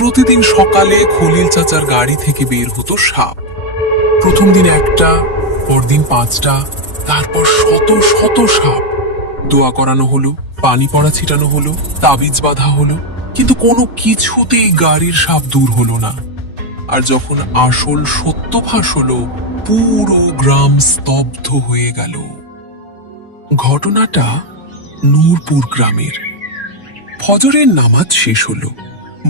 প্রতিদিন সকালে খলিল চাচার গাড়ি থেকে বের হতো সাপ। প্রথম দিন একটা, পরদিন 5টা, তারপর শত শত সাপ। দোয়া করানো হলো, পানি পড়া ছিটানো হলো, তাবিজ বাঁধা হলো, কিন্তু কোনো কিছুতেই গাড়ির সাপ দূর হলো না। আর যখন আসল সত্য ফাঁস হলো, পুরো গ্রাম স্তব্ধ হয়ে গেল। ঘটনাটা নূরপুর গ্রামের। ফজরের নামাজ শেষ হলো,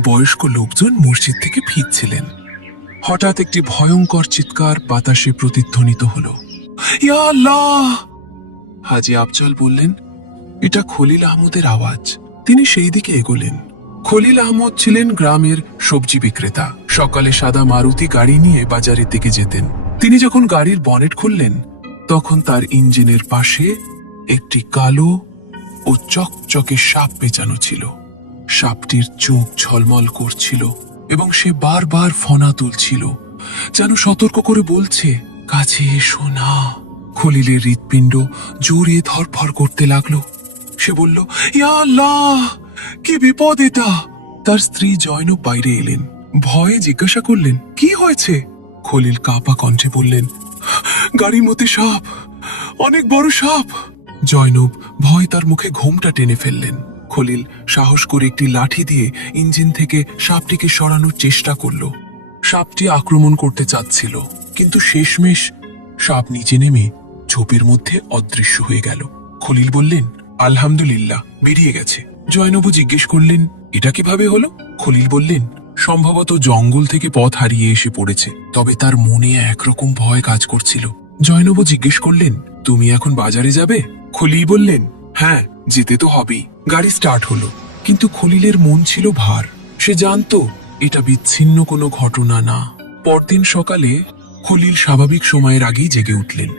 বয়স্ক লোকজন মসজিদ থেকে ফিরছিলেন। হঠাৎ একটি ভয়ঙ্কর চিৎকার বাতাসে প্রতিধ্বনিত হলো, ইয়া আল্লাহ! হাজী আফজাল বললেন, এটা খলিল আহমদের আওয়াজ। তিনি সেই দিকে এগোলেন। খলিল আহমদ ছিলেন গ্রামের সবজি বিক্রেতা। সকালে সাদা মারুতি গাড়ি নিয়ে বাজারের দিকে যেতেন। তিনি যখন গাড়ির বনেট খুললেন, তখন তার ইঞ্জিনের পাশে একটি কালো ও চকচকে সাপ পেঁচানো ছিল। সাপটির চোখ ঝলমল করছিল এবং সে বারবার ফনা তুলছিল, যেন সতর্ক করে বলছে, কাছে এসো না। খলিলের হৃৎপিণ্ড জোরে ধরফর করতে লাগলো। সে বলল, ইয়া আল্লাহ, কি বিপদ এটা! তার স্ত্রী জয়নব বাইরে এলেন। ভয়ে জিজ্ঞাসা করলেন, কি হয়েছে? খলিল কাঁপা কণ্ঠে বললেন, গাড়ির মধ্যে সাপ, অনেক বড় সাপ। জয়নব ভয় তার মুখে ঘোমটা টেনে ফেললেন। খলিল সাহস করে একটি লাঠি দিয়ে ইঞ্জিন থেকে সাপটিকে সরানোর চেষ্টা করল। সাপটি আক্রমণ করতে চাচ্ছিল, কিন্তু শেষমেশ সাপ নিচে নেমে ঝোপের মধ্যে অদৃশ্য হয়ে গেল। খলিল বললেন, আলহামদুলিল্লাহ, বেরিয়ে গেছে। জয়নবু জিজ্ঞেস করলেন, এটা কিভাবে হলো? খলিল বললেন, সম্ভবত জঙ্গল থেকে পথ হারিয়ে এসে পড়েছে, তবে তার মনে একরকম ভয় কাজ করছিল। জয়নবু জিজ্ঞেস করলেন, তুমি এখন বাজারে যাবে? খলিল বললেন, হ্যাঁ, যেতে তো হবেই। গাড়ি স্টার্ট হলো, কিন্তু খলিলের মন ছিল ভার। সে জানতো এটা বিচ্ছিন্ন কোনো ঘটনা না। পরদিন সকালে খলিল স্বাভাবিক সময়ের আগেই জেগে উঠলেন।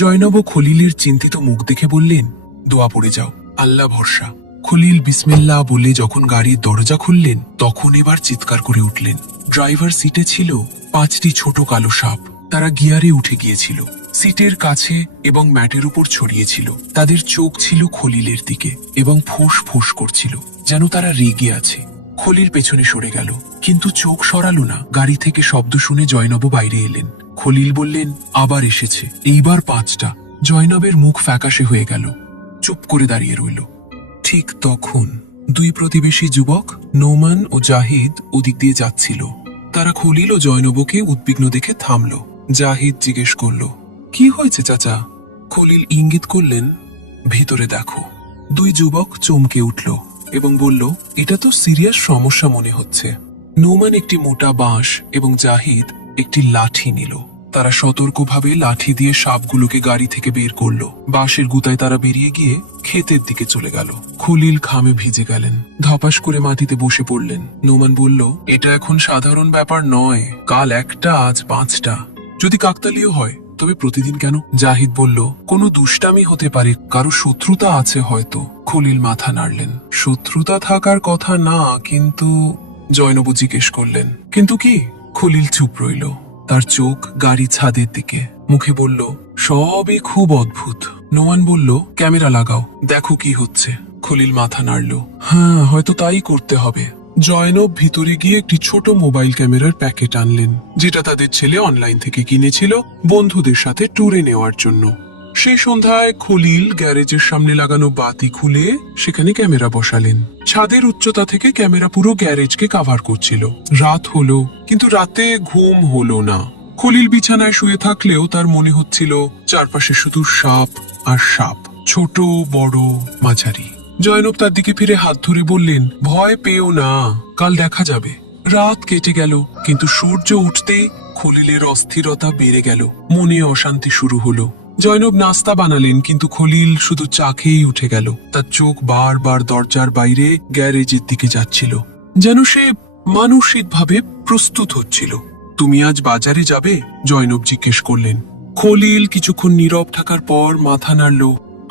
জয়নব খলিলের চিন্তিত মুখ দেখে বললেন, দোয়া পড়ে যাও, আল্লাহ ভরসা। খলিল বিসমিল্লাহ বলে যখন গাড়ির দরজা খুললেন, তখন এবার চিৎকার করে উঠলেন। ড্রাইভার সিটে ছিল 5টি ছোট কালো সাপ। তারা গিয়ারে উঠে গিয়েছিল, সিটের কাছে এবং ম্যাটের উপর ছড়িয়েছিল। তাদের চোখ ছিল খলিলের দিকে এবং ফোঁস ফোঁস করছিল, যেন তারা রেগে আছে। খলিল পেছনে সরে গেল, কিন্তু চোখ সরালো না। গাড়ি থেকে শব্দ শুনে জয়নব বাইরে এলেন। খলিল বললেন, আবার এসেছে, এইবার 5টা। জয়নবের মুখ ফ্যাকাশে হয়ে গেল, চুপ করে দাঁড়িয়ে রইল। ঠিক তখন 2 প্রতিবেশী যুবক, নোমান ও জাহিদ, ওদিক দিয়ে যাচ্ছিল। তারা খলিল ও জয়নবকে উদ্বিগ্ন দেখে থামল। জাহিদ জিজ্ঞেস করল, কি হয়েছে চাচা? খলিল ইঙ্গিত করলেন, ভিতরে দেখো। 2 যুবক চমকে উঠল এবং বলল, এটা তো সিরিয়াস সমস্যা মনে হচ্ছে। নোমান একটি মোটা বাঁশ এবং জাহিদ একটি লাঠি নিল। তারা সতর্কভাবে লাঠি দিয়ে সাপগুলোকে গাড়ি থেকে বের করলো। বাঁশের গুতায় তারা বেরিয়ে গিয়ে ক্ষেতের দিকে চলে গেল। খলিল ঘামে ভিজে গেলেন, ধপাস করে মাটিতে বসে পড়লেন। নোমান বলল, এটা এখন সাধারণ ব্যাপার নয়। কাল 1টা, আজ 5টা। যদি কাকতালীয় হয়, তবে প্রতিদিন কেন? জাহিদ বলল, কোনো দুষ্টামি হতে পারে, কারো শত্রুতা আছে হয়তো। খলিল মাথা নাড়লেন। শত্রুতা থাকার কথা না, কিন্তু... জয়নব জিজ্ঞেস করলেন, কিন্তু কি? খলিল চুপ রইল, তার চোখ গাড়ি ছাদের দিকে। মুখে বলল, সবই খুব অদ্ভুত। নোমান বলল, ক্যামেরা লাগাও, দেখো কি হচ্ছে। খলিল মাথা নাড়ল, হ্যাঁ, হয়তো তাই করতে হবে। জয়নব ভিতরে গিয়ে একটি ছোট মোবাইল ক্যামেরার প্যাকেট আনলেন, যেটা তাদের ছেলে অনলাইন থেকে কিনেছিল বন্ধুদের সাথে ট্যুরে নেওয়ার জন্য। সেই সন্ধ্যায় খলিল গ্যারেজের সামনে লাগানো বাতি খুলে সেখানে ক্যামেরা বসালেন। ছাদের উচ্চতা থেকে ক্যামেরা পুরো গ্যারেজকে কভার করছিল। রাত হলো, কিন্তু রাতে ঘুম হলো না। খলিল বিছানায় শুয়ে থাকলেও তার মনে হচ্ছিল চারপাশে শুধু সাপ আর সাপ, ছোট বড় মাঝারি। জয়নব তার দিকে ফিরে হাত ধরে বললেন, ভয় পেও না, কাল দেখা যাবে। রাত কেটে গেল, কিন্তু সূর্য উঠতেই খলিলের অস্থিরতা বেড়ে গেল। মনে অশান্তি শুরু হলো। জয়নব নাস্তা বানালেন, কিন্তু খলিল শুধু চা খেয়েই উঠে গেল। তার চোখ বারবার দরজার বাইরে গ্যারেজের দিকে যাচ্ছিল, যেন সে মানসিকভাবে প্রস্তুত হচ্ছিল। তুমি আজ বাজারে যাবে? জয়নব জিজ্ঞেস করলেন। খলিল কিছুক্ষণ নীরব থাকার পর মাথা নাড়ল।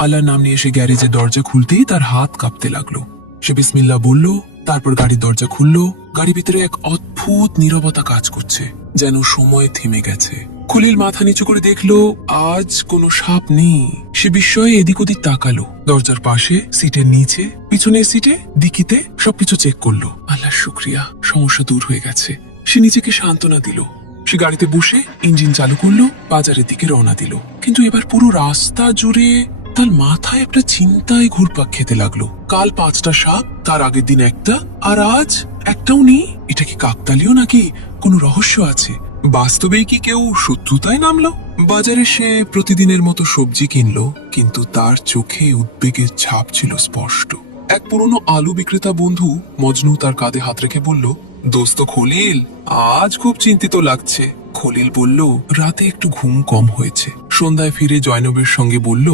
আল্লাহর নাম নিয়ে সে গ্যারেজের দরজা খুলতেই তার হাত কাঁপতে লাগলো। সে বিসমিল্লাহ বলল, তারপর গাড়ির দরজা খুলল। গাড়ির ভিতরে এক অদ্ভুত নীরবতা কাজ করছে, যেন সময় থেমে গেছে। খলিল মাথা নিচু করে দেখলো আজ কোনো সাপ নেই। সে বিস্ময়ে এদিক ওদিক তাকালো। দরজার পাশে, সিটের নিচে, পিছনের সিটে, ডিকিতে সবকিছু চেক করলো। আল্লাহ শুক্রিয়া, সমস্যা দূর হয়ে গেছে। সে নিজেকে সান্ত্বনা দিল। সে গাড়িতে বসে ইঞ্জিন চালু করলো, বাজারের দিকে রওনা দিল। কিন্তু এবার পুরো রাস্তা জুড়ে তার মাথায় একটা চিন্তায় ঘুরপাক খেতে লাগলো। কাল 5টা সাপ, তার আগের দিন একটা, আর আজ একটাও নেই। এটা কি কাকতালীয় নাকি কোনো রহস্য আছে? বাস্তবেই কি কেউ শত্রুতায় নামলো? বাজারে সে প্রতিদিনের মতো সবজি কিনলো, কিন্তু তার চোখে উদ্বেগের ছাপ ছিল স্পষ্ট। এক পুরনো আলু বিক্রেতা বন্ধু মজনু তার কাঁধে হাত রেখে বলল, দোস্ত খলিল, আজ খুব চিন্তিত লাগছে। খলিল বলল, রাতে একটু ঘুম কম হয়েছে। সন্ধ্যায় ফিরে জয়নবের সঙ্গে বলল,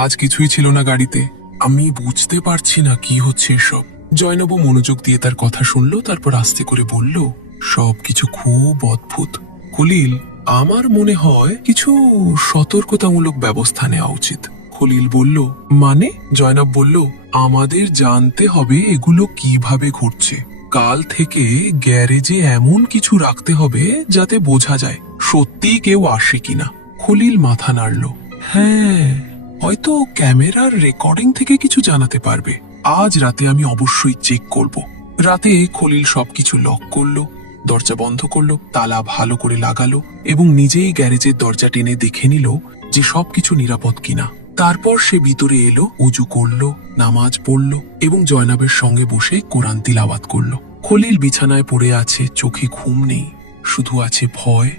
আজ কিছুই ছিল না গাড়িতে, আমি বুঝতে পারছি না কি হচ্ছে এসব। জয়নবও মনোযোগ দিয়ে তার কথা শুনলো, তারপর আস্তে করে বলল, সবকিছু খুব অদ্ভুত খলিল। আমার মনে হয় কিছু সতর্কতামূলক ব্যবস্থা নেওয়া উচিত। খলিল বলল, মানে? জয়নব বলল, আমাদের জানতে হবে এগুলো কিভাবে ঘটছে। কাল থেকে গ্যারেজে এমন কিছু রাখতে হবে যাতে বোঝা যায় সত্যি কেউ আসে কিনা। খলিল মাথা নাড়ল। হ্যাঁ, হয়তো ক্যামেরার রেকর্ডিং থেকে কিছু জানাতে পারবে। আজ রাতে আমি অবশ্যই চেক করব। রাতে খলিল সবকিছু লক করলো, দরজা বন্ধ করলো, তালা ভালো করে লাগালো এবং নিজেই গ্যারেজের দরজা টেনে দেখে নিল যে সবকিছু নিরাপদ কিনা। তারপর সে ভিতরে এলো, উজু করলো, নামাজ পড়লো এবং জয়নাবের সঙ্গে বসে কোরআন তিলাওয়াত করলো। খলিল বিছানায় পড়ে আছে, চোখে ঘুম নেই, শুধু আছে ভয়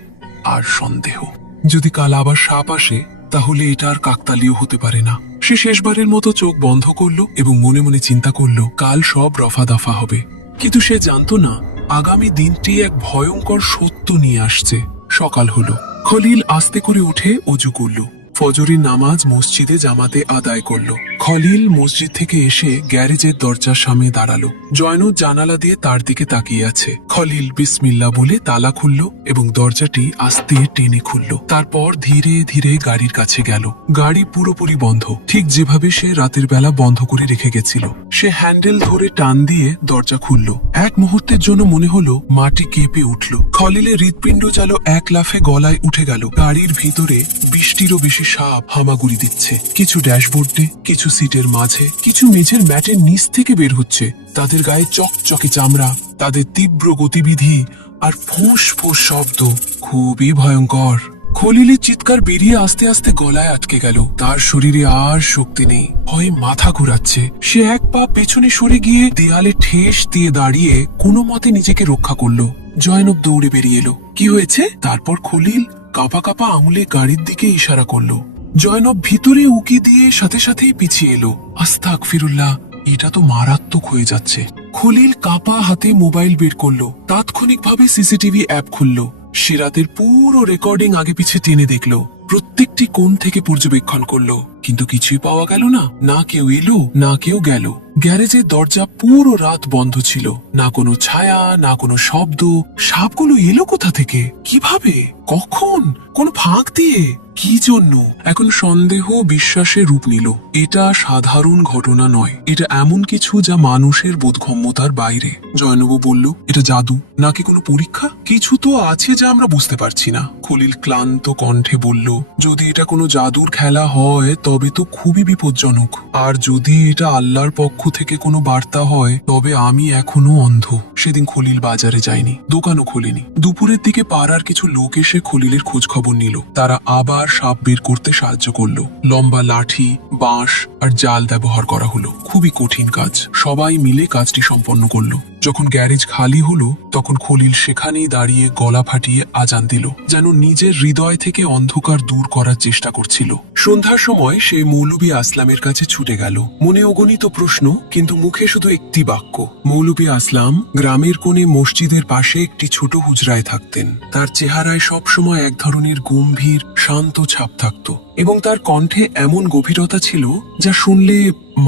আর সন্দেহ। যদি কাল আবার সাপ আসে তাহলে এটা আর কাকতালীয় হতে পারে না। সে শেষবারের মতো চোখ বন্ধ করলো এবং মনে মনে চিন্তা করলো কাল সব রফা দফা হবে। কিন্তু সে জানতো না আগামী দিনটি এক ভয়ঙ্কর সত্য নিয়ে আসছে। সকাল হলো। খলিল আস্তে করে উঠে অজু করল। ফজরের নামাজ মসজিদে জামাতে আদায় করলো। খলিল মসজিদ থেকে এসে গ্যারেজের দরজার সামনে দাঁড়ালো। জয়নুর জানালা দিয়ে তার দিকে তাকিয়ে আছে। খলিল বিসমিল্লাহ বলে তালা খুলল এবং দরজাটি আস্তে টেনে খুলল। তারপর ধীরে ধীরে গাড়ির কাছে গেল। গাড়ি পুরোপুরি বন্ধ, ঠিক যেভাবে সে রাতের বেলা বন্ধ করে রেখে গেছিল। সে হ্যান্ডেল ধরে টান দিয়ে দরজা খুলল। এক মুহূর্তের জন্য মনে হলো মাটি কেঁপে উঠল। খলিলের হৃৎপিণ্ড যেন এক লাফে গলায় উঠে গেল। গাড়ির ভিতরে 20টিরও বেশি সাপ হামাগুড়ি দিচ্ছে। কিছু ড্যাশবোর্ডে, কিছু সিটের মাঝে, কিছু মেঝের ম্যাটের নিচ থেকে বের হচ্ছে। তাদের গায়ে চকচকে চামড়া, তাদের তীব্র গতিবিধি আর ফোঁস ফোঁস শব্দ খুবই ভয়ঙ্কর। খলিলের চিৎকার বেরিয়ে আস্তে আস্তে গলায় আটকে গেল। তার শরীরে আর শক্তি নেই, হয় মাথা ঘুরাচ্ছে। সে এক পা পেছনে সরে গিয়ে দেয়ালে ঠেস দিয়ে দাঁড়িয়ে কোনো মতে নিজেকে রক্ষা করলো। জয়নব দৌড়ে বেরিয়ে এলো। কি হয়েছে? তারপর খলিল কাঁপা কাঁপা আঙুলে গাড়ির দিকে ইশারা করলো। জয়নব ভিতরে উকি দিয়ে সাথে সাথেই পিছিয়ে এলো। আস্তাগফিরুল্লাহ, এটা তো মারাত্মক হয়ে যাচ্ছে। খলিল কাঁপা হাতে মোবাইল বের করলো। তাৎক্ষণিকভাবে সিসিটিভি অ্যাপ খুললো। সে রাতের পুরো রেকর্ডিং আগে পিছে টেনে দেখলো। প্রত্যেকটি কোণ থেকে পর্যবেক্ষণ করলো, কিন্তু কিছুই পাওয়া গেল না। না কেউ এলো, না কেউ গেল। গ্যারেজের দরজা পুরো রাত বন্ধ ছিল। না কোনো ছায়া, না কোনো শব্দ। সাপগুলো এলো কোথা থেকে? কিভাবে? কখন? কোন ফাঁক দিয়ে? কি জন্য? এখন সন্দেহ বিশ্বাসে রূপ নিল। এটা সাধারণ ঘটনা নয়, এটা এমন কিছু যা মানুষের বোধগম্যতার বাইরে। জয়নবু বলল, এটা জাদু নাকি কোনো পরীক্ষা? কিছু তো আছে যা আমরা বুঝতে পারছি না। খলিল ক্লান্ত কণ্ঠে বলল, যদি এটা কোনো জাদুর খেলা হয় তবে তো খুবই বিপজ্জনক। আর যদি এটা আল্লাহর পক্ষ থেকে কোনো বার্তা হয় তবে আমি এখনো অন্ধ। সেদিন খলিল বাজারে যায়নি, দোকানও খোলেনি। দুপুরের দিকে পাড়ার কিছু লোক এসে খলিলের খোঁজ খবর নিল। তারা আবার সাপ বের করতে সাহায্য করলো। লম্বা লাঠি, বাঁশ আর জাল ব্যবহার করা হলো। খুবই কঠিন কাজ। সবাই মিলে কাজটি সম্পন্ন করলো। যখন গ্যারেজ খালি হলো তখন খলিল সেখানেই দাঁড়িয়ে গলা ফাটিয়ে আজান দিল, যেন নিজের হৃদয় থেকে অন্ধকার দূর করার চেষ্টা করছিল। সন্ধ্যার সময় সে মৌলভী আসলামের কাছে ছুটে গেল। মনে অগণিত প্রশ্ন, কিন্তু মুখে শুধু একটি বাক্য। মৌলভী আসলাম গ্রামের কোণে মসজিদের পাশে একটি ছোট হুজরায় থাকতেন। তার চেহারায় সবসময় এক ধরনের গম্ভীর শান্ত ছাপ থাকত এবং তার কণ্ঠে এমন গভীরতা ছিল যা শুনলে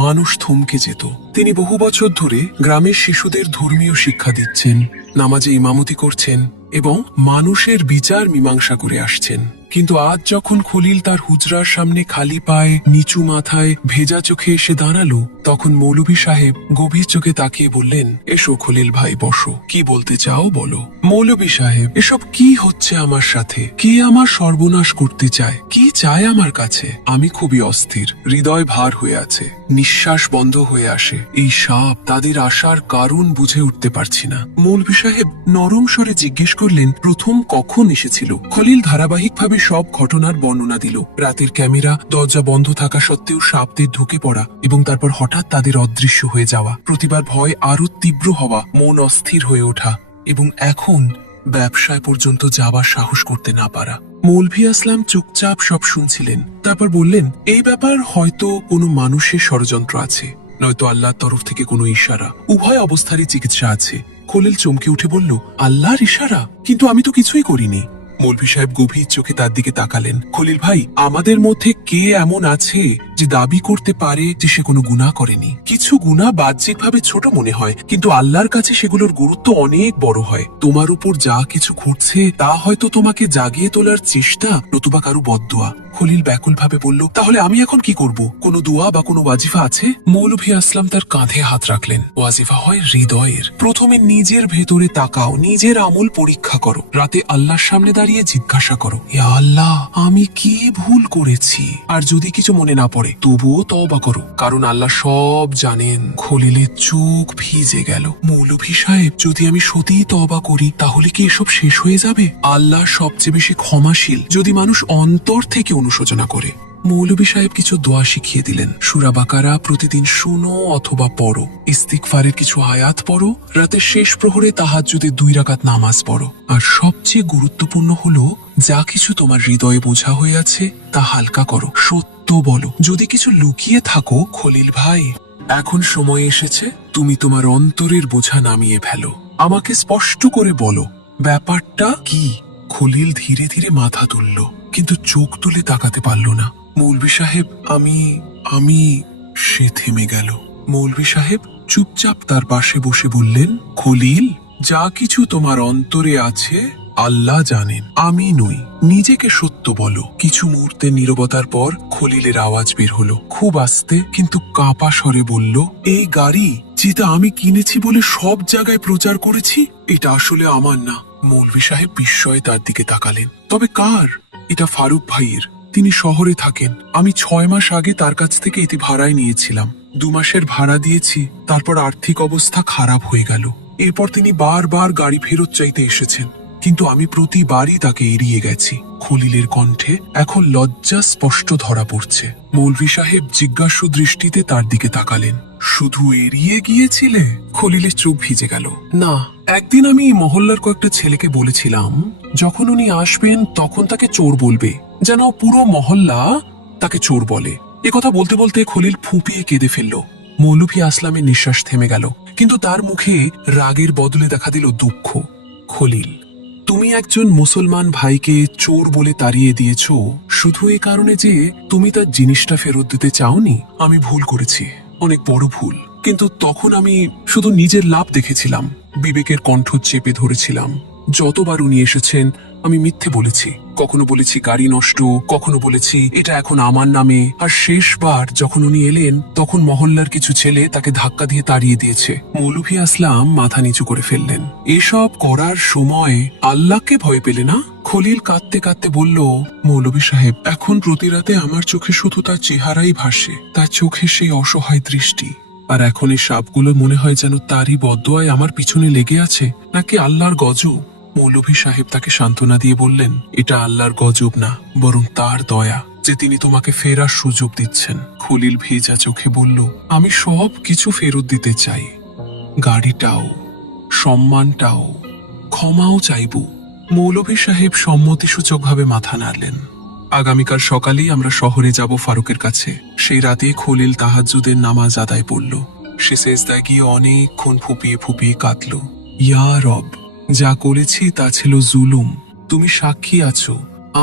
মানুষ থমকে যেত। তিনি বহু বছর ধরে গ্রামের শিশুদের ধর্মীয় শিক্ষা দিচ্ছেন, নামাজে ইমামতি করছেন এবং মানুষের বিচার মীমাংসা করে আসছেন। কিন্তু আজ যখন খলিল তার হুজরার সামনে খালি পায়ে নিচু মাথায় ভেজা চোখে এসে দাঁড়ালো, তখন মৌলভী সাহেব গভীর চোখে তাকিয়ে বললেন, এসো খলিল ভাই, বসো, কি বলতে চাও বলো। মৌলভী সাহেব, এসব কি হচ্ছে আমার সাথে? কে আমার সর্বনাশ করতে চায়? কি চায় আমার কাছে? আমি খুবই অস্থির, হৃদয় ভার হয়ে আছে, নিঃশ্বাস বন্ধ হয়ে আসে। এই সাপ, তাদের আসার কারণ বুঝে উঠতে পারছি না। মৌলভী সাহেব নরম স্বরে জিজ্ঞেস করলেন, প্রথম কখন এসেছিল? খলিল ধারাবাহিকভাবে সব ঘটনার বর্ণনা দিল। রাতের ক্যামেরা, দরজা বন্ধ থাকা সত্ত্বেও সাপদের ঢুকে পড়া এবং তারপর হঠাৎ তাদের অদৃশ্য হয়ে যাওয়া, প্রতিবার ভয় আরো তীব্র হওয়া, মন অস্থির হয়ে ওঠা এবং এখন ব্যবসায় পর্যন্ত যাবার সাহস করতে না পারা। মৌলভী আসলাম চুপচাপ সব শুনছিলেন। তারপর বললেন, এই ব্যাপার হয়তো কোনো মানুষের ষড়যন্ত্র আছে, নয়তো আল্লাহর তরফ থেকে কোনো ইশারা। উভয় অবস্থারই চিকিৎসা আছে। খলিল চমকে উঠে বলল, আল্লাহর ইশারা? কিন্তু আমি তো কিছুই করিনি। মৌলভী সাহেব গভীর চোখে তার দিকে তাকালেন। খলিল ভাই, আমাদের মধ্যে কে এমন আছে যে দাবি করতে পারে যে সে কোনো গুনাহ করেনি? কিছু গুনাহ বাহ্যিকভাবে ছোট মনে হয়, কিন্তু আল্লাহর কাছে সেগুলোর গুরুত্ব অনেক বড় হয়। তোমার উপর যা কিছু ঘটছে তা হয়তো তোমাকে জাগিয়ে তোলার চেষ্টা, নতুবা কারো বদদোয়া। খলিল ব্যাকুল ভাবে বলল, তাহলে আমি এখন কি করব? কোনো দোয়া বা কোনো ওয়াজিফা আছে? মৌলভী আসলাম তার কাঁধে হাত রাখলেন। ওয়াজিফা হয় হৃদয়ের। প্রথমে নিজের ভেতরে তাকাও, নিজের আমল পরীক্ষা করো, রাতে আল্লাহর সামনে দাঁড়িয়ে জিজ্ঞাসা করো, ইয়া আল্লাহ, আমি কি ভুল করেছি? আর যদি কিছু মনে না পড়ে, তবুও তওবা করো, কারণ আল্লাহ সব জানেন। খলিলের চোখ ভিজে গেল। মৌলভী সাহেব, যদি আমি সত্যিই তওবা করি, তাহলে কি এসব শেষ হয়ে যাবে? আল্লাহ সবচেয়ে বেশি ক্ষমাশীল যদি মানুষ অন্তর থেকে অনুশোচনা করে। মৌলভী সাহেব কিছু দোয়া শিখিয়ে দিলেন। সূরা বাকারা প্রতিদিন শুনো অথবা পড়ো, ইস্তিগফারের কিছু আয়াত পড়ো, রাতের শেষ প্রহরে তাহাজ্জুদে 2 রাকাত নামাজ পড়ো। আর সবচেয়ে গুরুত্বপূর্ণ হলো, যা কিছু তোমার হৃদয়ে বোঝা হয়ে আছে তা হালকা করো, সত্য বলো। যদি কিছু লুকিয়ে থাকো, খলিল ভাই, এখন সময় এসেছে তুমি তোমার অন্তরের বোঝা নামিয়ে ফেলো। আমাকে স্পষ্ট করে বলো, ব্যাপারটা কি? খলিল ধীরে ধীরে মাথা তুলল, কিন্তু চোখ তুলে তাকাতে পারল না। মৌলভী সাহেব, আমি সে থেমে গেল। মৌলভী সাহেব চুপচাপ তার পাশে বসে বললেন, খলিল, যা কিছু তোমার অন্তরে আছে আল্লাহ জানেন, আমি নই। নিজেকে সত্য বলো। কিছু মুহূর্তের নীরবতার পর খলিলের আওয়াজ বের হলো, খুব আস্তে কিন্তু কাঁপা স্বরে বলল, এই গাড়ি যেটা আমি কিনেছি বলে সব জায়গায় প্রচার করেছি, এটা আসলে আমার না। মৌলভী সাহেব বিস্ময়ে তার দিকে তাকালেন। তবে কার? এটা ফারুক ভাইয়ের। তিনি শহরে থাকেন। আমি 6 মাস আগে তার কাছ থেকে এটি ভাড়ায় নিয়েছিলাম। 2 মাসের ভাড়া দিয়েছি, তারপর আর্থিক অবস্থা খারাপ হয়ে গেল। এরপর তিনি বারবার গাড়ি ফেরত চাইতে এসেছেন, কিন্তু আমি প্রতিবারই তাকে এড়িয়ে গেছি। খলিলের কণ্ঠে এখন লজ্জা স্পষ্ট ধরা পড়ছে। মৌলভী সাহেব জিজ্ঞাসু দৃষ্টিতে তার দিকে তাকালেন। শুধু এড়িয়ে গিয়েছিলে? খলিলের চোখ ভিজে গেল। না, একদিন আমি মহল্লার কয়েকটা ছেলেকে বলেছিলাম, যখন উনি আসবেন তখন তাকে চোর বলবে, যেন পুরো মহল্লা তাকে চোর বলে। একথা বলতে বলতে খলিল ফুঁপিয়ে কেঁদে ফেলল। মৌলভী আসলামের নিঃশ্বাস থেমে গেল, কিন্তু তার মুখে রাগের বদলে দেখা দিল দুঃখ। খলিল, তুমি একজন মুসলমান ভাইকে চোর বলে তাড়িয়ে দিয়েছ শুধু এই কারণে যে তুমি তার জিনিসটা ফেরত দিতে চাওনি। আমি ভুল করেছি, অনেক বড় ভুল। কিন্তু তখন আমি শুধু নিজের লাভ দেখেছিলাম, বিবেকের কণ্ঠ চেপে ধরেছিলাম। যতবার উনি এসেছেন আমি মিথ্যে বলেছি। কখনো বলেছি গাড়ি নষ্ট, কখনো বলেছি এটা এখন আমার নামে। আর শেষবার যখন উনি এলেন, তখন মহল্লার কিছু ছেলে তাকে ধাক্কা দিয়ে তাড়িয়ে দিয়েছে। মৌলভী আসলাম মাথা নিচু করে ফেললেন। এসব করার সময় আল্লাহকে ভয় পেলে না? খলিল কাঁদতে কাঁদতে বলল, মৌলভী সাহেব, এখন প্রতি রাতে আমার চোখে শুধু তার চেহারাই ভাসে, তার চোখে সেই অসহায় দৃষ্টি। আর এখন এই সাপগুলো মনে হয় যেন তারই বদদোয়ায় আমার পিছনে লেগে আছে, নাকি আল্লাহর গজব। মৌলভী সাহেব তাকে সান্ত্বনা দিয়ে বললেন, এটা আল্লাহর গজব না, বরং তার দয়া যে তিনি তোমাকে ফেরার সুযোগ দিচ্ছেন। খলিল ভেজা চোখে বলল, আমি সব কিছু ফেরত দিতে চাই, গাড়িটাও, সম্মানটাও, ক্ষমাও চাইব। মৌলভী সাহেব সম্মতিসূচকভাবে মাথা নাড়লেন। আগামীকাল সকালেই আমরা শহরে যাব ফারুকের কাছে। সেই রাতে খলিল তাহাজ্জুদের নামাজ আদায় পড়ল। সে সেজদায় গিয়ে অনেকক্ষণ ফুপিয়ে ফুপিয়ে কাঁদল। ইয়া রব, যা করেছি তা ছিল জুলুম, তুমি সাক্ষী আছো।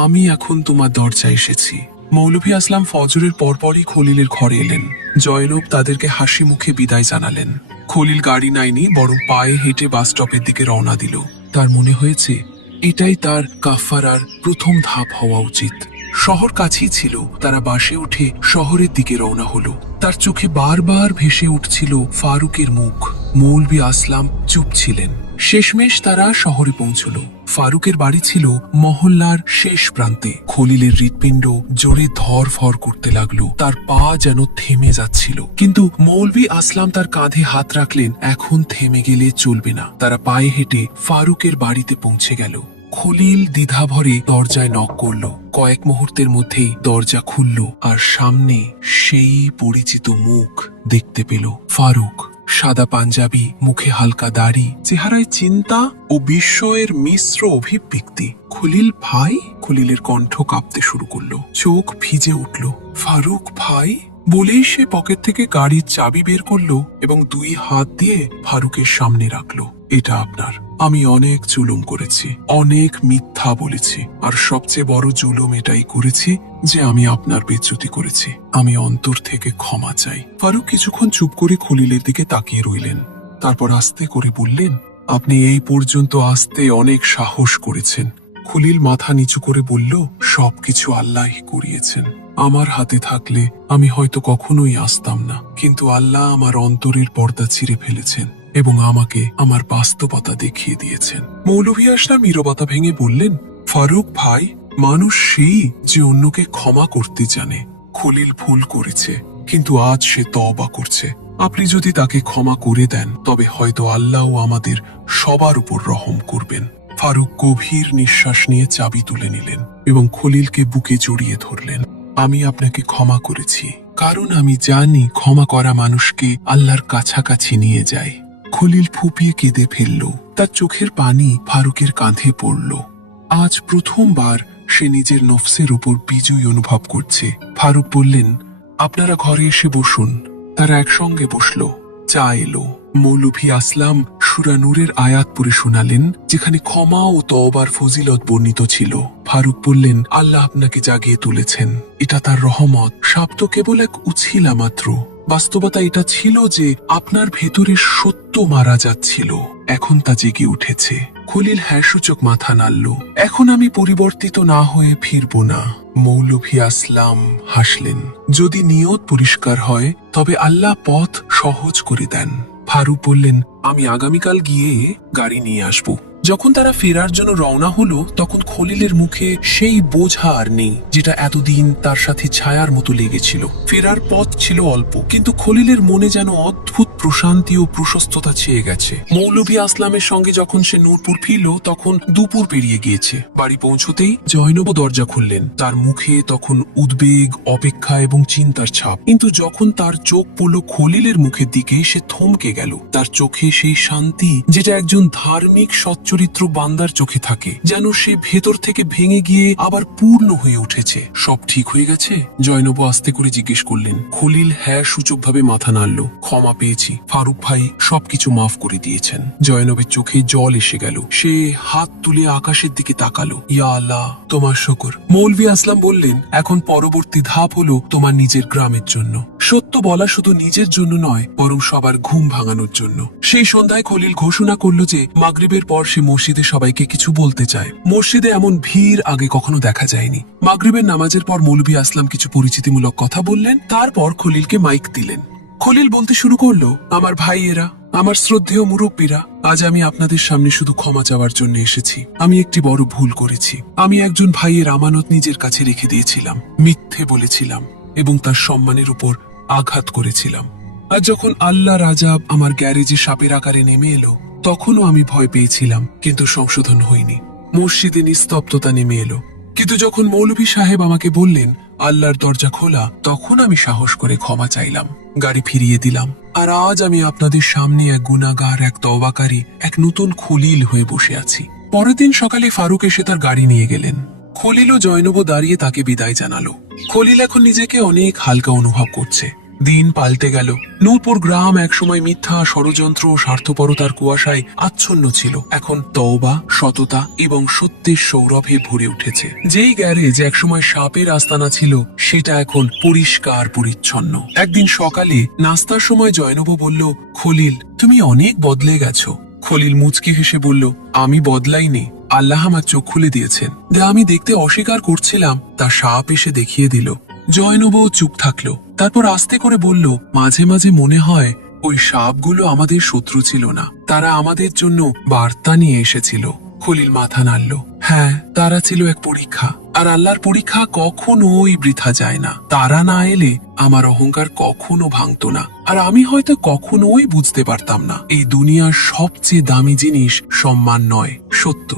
আমি এখন তোমার দরজায় এসেছি। মৌলভী আসলাম ফজরের পরপরই খলিলের ঘরে এলেন। জয়নব তাদেরকে হাসি মুখে বিদায় জানালেন। খলিল গাড়ি নাইনি, বরং পায়ে হেঁটে বাস স্টপের দিকে রওনা দিল। তার মনে হয়েছে এটাই তার কাফফারার প্রথম ধাপ হওয়া উচিত। শহর কাছেই ছিল। তারা বাসে উঠে শহরের দিকে রওনা হলো। তার চোখে বারবার ভেসে উঠছিল ফারুকের মুখ। মৌলভী আসলাম চুপ ছিলেন। শেষমেশ তারা শহরে পৌঁছল। ফারুকের বাড়ি ছিল মহল্লার শেষ প্রান্তে। খলিলের হৃৎপিণ্ড জোরে ধরফর করতে লাগলো। তার পা যেন থেমে যাচ্ছিল। কিন্তু মৌলভী আসলাম তার কাঁধে হাত রাখলেন। এখন থেমে গেলে চলবে না। তারা পায়ে হেঁটে ফারুকের বাড়িতে পৌঁছে গেল। খলিল দ্বিধাভরে দরজায় নক করল। কয়েক মুহূর্তের মধ্যেই দরজা খুলল আর সামনে সেই পরিচিত মুখ দেখতে পেল। ফারুক, সাদা পাঞ্জাবি, মুখে হালকা দাড়ি, চেহারায় চিন্তা ও বিস্ময়ের মিশ্র অভিব্যক্তি। খলিল ভাই? খলিলের কণ্ঠ কাঁপতে শুরু করলো, চোখ ভিজে উঠল। ফারুক ভাই বলেই সে পকেট থেকে গাড়ির চাবি বের করলো এবং 2 হাত দিয়ে ফারুকের সামনে রাখলো। এটা আপনার। আমি অনেক জুলুম করেছি, অনেক মিথ্যা বলেছি, আর সবচেয়ে বড় জুলুম এটাই করেছি যে আমি আপনার বেজ্জতি করেছি। আমি অন্তর থেকে ক্ষমা চাই। ফারুক কিছুক্ষণ চুপ করে খলিলের দিকে তাকিয়ে রইলেন। তারপর আস্তে করে বললেন, আপনি এই পর্যন্ত আসতে অনেক সাহস করেছেন। খলিল মাথা নিচু করে বলল, সবকিছু আল্লাহই করিয়েছেন। আমার হাতে থাকলে আমি হয়তো কখনোই আসতাম না, কিন্তু আল্লাহ আমার অন্তরের পর্দা ছিঁড়ে ফেলেছেন এবং আমাকে আমার বাস্তবতা দেখিয়ে দিয়েছেন। মৌলভী আসলাম নীরবতা ভেঙে বললেন, ফারুক ভাই, মানুষ সেই যে অন্যকে ক্ষমা করতে জানে। খলিল ভুল করেছে, কিন্তু আজ সে তওবা করছে। আপনি যদি তাকে ক্ষমা করে দেন তবে হয়তো আল্লাহও আমাদের সবার উপর রহম করবেন। ফারুক গভীর নিঃশ্বাস নিয়ে চাবি তুলে নিলেন এবং খলিলকে বুকে জড়িয়ে ধরলেন। আমি আপনাকে ক্ষমা করেছি, কারণ আমি জানি ক্ষমা করা মানুষকে আল্লাহর কাছাকাছি নিয়ে যায়। খলিল ফুপিয়ে কেঁদে ফেলল। তার চোখের পানি ফারুকের কাঁধে পড়ল। আজ প্রথমবার সে নিজের নফসের উপর বিজয় অনুভব করছে। ফারুক বললেন, আপনারা ঘরে এসে বসুন। তারা একসঙ্গে বসল। চা এলো। মৌলভী আসলাম সূরা নূরের আয়াত পড়ে শোনালেন, যেখানে ক্ষমা ও তওবার ফজিলত বর্ণিত ছিল। ফারুক বললেন, আল্লাহ আপনাকে জাগিয়ে তুলেছেন। এটা তার রহমত। সাপ তো কেবল এক উছিলা মাত্র। বাস্তবতা এটা ছিল যে আপনার ভেতরে সত্য মারা যাচ্ছিল, এখন তা জেগে উঠেছে। খলিল হ্যাঁ সূচক মাথা নাড়ল। এখন আমি পরিবর্তিত না হয়ে ফিরব না। মৌলভী আসলাম হাসলেন। যদি নিয়ত পরিষ্কার হয় তবে আল্লাহ পথ সহজ করে দেন। ফারুক বললেন, আমি আগামীকাল গিয়ে গাড়ি নিয়ে আসব। যখন তারা ফেরার জন্য রওনা হলো তখন খলিলের মুখে সেই বোঝা আর নেই যেটা এতদিন তার সাথে ছায়ার মতো লেগেছিল। ফেরার পথ ছিল অল্প, কিন্তু খলিলের মনে যেন অদ্ভুত প্রশান্তি ও প্রশস্ততা ছেয়ে গেছে। মৌলভী আসলামের সঙ্গে যখন সে নূরপুর ফিরল তখন দুপুর পেরিয়ে গিয়েছে। বাড়ি পৌঁছতেই জয়নব দরজা খুললেন। তার মুখে তখন উদ্বেগ, অপেক্ষা এবং চিন্তার ছাপ। কিন্তু যখন তার চোখ পড়ল খলিলের মুখের দিকে, সে থমকে গেল। তার চোখে সেই শান্তি যেটা একজন ধার্মিক সচ্চরিত্র বান্দার চোখে থাকে, যেন সে ভেতর থেকে ভেঙে গিয়ে আবার পূর্ণ হয়ে উঠেছে। সব ঠিক হয়ে গেছে? জয়নব আস্তে করে জিজ্ঞেস করলেন। খলিল হ্যাঁ সূচকভাবে মাথা নাড়ল। ক্ষমা পেয়েছি, ফারুক ভাই সবকিছু মাফ করে দিয়েছেন। জয়নবের চোখে জল এসে গেল। সে হাত তুলে আকাশের দিকে তাকালো। ইয়া আল্লাহ, তোমার শুকর। মৌলভী আসলাম বললেন, এখন পরবর্তী ধাপ হলো তোমার নিজের গ্রামের জন্য। সত্য বলা শুধু নিজের জন্য নয়, বরং সবার ঘুম ভাঙানোর জন্য। সেই সন্ধ্যায় খলিল ঘোষণা করলো যে মাগরিবের পর সে মসজিদে সবাইকে কিছু বলতে চায়। মসজিদে এমন ভিড় আগে কখনো দেখা যায়নি। মাগরিবের নামাজের পর মৌলভী আসলাম কিছু পরিচিতিমূলক কথা বললেন। তারপর খলিলকে মাইক দিলেন। খলিল বলতে শুরু করলো, আমার ভাইয়েরা, আমার শ্রদ্ধেয় মুরব্বীরা, আজ আমি আপনাদের সামনে শুধু ক্ষমা চাওয়ার জন্য এসেছি। আমি একটি বড় ভুল করেছি। আমি একজন ভাইয়ের আমানত নিজের কাছে রেখে দিয়েছিলাম, মিথ্যে বলেছিলাম এবং তার সম্মানের উপর আঘাত করেছিলাম। আর যখন আল্লাহর আযাব আমার গ্যারেজে সাপের আকারে নেমে এলো, তখনও আমি ভয় পেয়েছিলাম, কিন্তু সংশোধন হয়নি। মসজিদে নিস্তব্ধতা নেমে এলো। কিন্তু যখন মৌলভী সাহেব আমাকে বললেন আল্লাহর দরজা খোলা, তখন আমি সাহস করে ক্ষমা চাইলাম, গাড়ি ফিরিয়ে দিলাম। আর আজ আমি আপনাদের সামনে এক গুনাহগার, এক তওবাকারী, এক নতুন খলিল হয়ে বসে আছি। পরের দিন সকালে ফারুক এসে তার গাড়ি নিয়ে গেলেন। খলিল ও জয়নব দাঁড়িয়ে তাকে বিদায় জানালো। খলিল এখন নিজেকে অনেক হালকা অনুভব করছে। দিন পাল্টে গেল। নূরপুর গ্রাম একসময় মিথ্যা, ষড়যন্ত্র ও স্বার্থপরতার কুয়াশায় আচ্ছন্ন ছিল। এখন তওবা, সততা এবং সত্যের সৌরভে ভরে উঠেছে। যেই গ্যারেজ একসময় সাপের আস্তানা ছিল, সেটা এখন পরিষ্কার পরিচ্ছন্ন। একদিন সকালে নাস্তার সময় জয়নব বলল, খলিল, তুমি অনেক বদলে গেছো। খলিল মুচকি হেসে বলল, আমি বদলাইনি, আল্লাহ আমার চোখ খুলে দিয়েছেন। যা আমি দেখতে অস্বীকার করছিলাম তা সাপ এসে দেখিয়ে দিল। জয়নবও চুপ থাকলো। তারপর আস্তে করে বলল, মাঝে মাঝে মনে হয় ওই সাপগুলো আমাদের শত্রু ছিল না, তারা আমাদের জন্য বার্তা নিয়ে এসেছিল। খলিল মাথা নাড়ল। হ্যাঁ, তারা ছিল এক পরীক্ষা, আর আল্লাহর পরীক্ষা কখনোই বৃথা যায় না। তারা না এলে আমার অহংকার কখনো ভাঙতো না, আর আমি হয়তো কখনোই বুঝতে পারতাম না এই দুনিয়ার সবচেয়ে দামি জিনিস সম্মান নয়, সত্য।